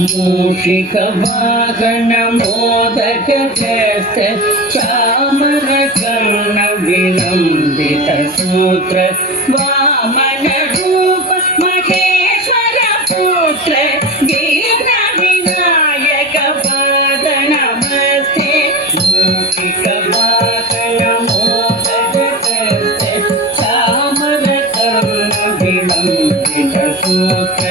ಮೂಷಿಕ ವಾಹನ ಮೋದಕ ಚಷ್ಟ ಚಾಮರ ಕರ್ಣ ವಿಲಂಬಿತ ಸೂತ್ರ ವಾಮನ ರೂಪ ಮಹೇಶ್ವರ ಪುತ್ರ ಗೀತ ವಿನಾಯಕ ಪಾದ ನಮಸ್ತೆ ಮೂಷಿಕ ವಾಹನ ಮೋದಕ ಚಷ್ಟ ಚಾಮರ ಕರ್ಣ ವಿಲಂಬಿತ ಸೂತ್ರ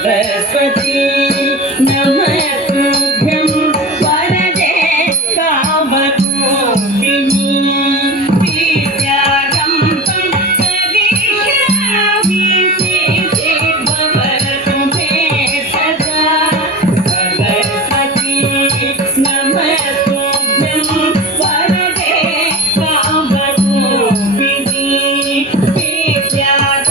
सरस्वती नमस्तुभ्यं वरदे कामरूपिणी विद्यारम्भं करिष्यामि सिद्धि भवतु मे सदा सरस्वती नमस्तुभ्यं वरदे कामरूपिणी विद्यारम्भं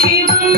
शिवं